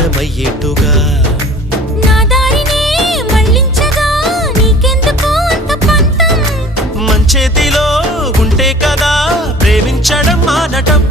అర్థమయ్యేట్టుగా నా దారినే మళ్ళించగా నీకెందుకు అంత పంతం మంచేతిలో ఉంటే కదా ప్రేమించడం మానటం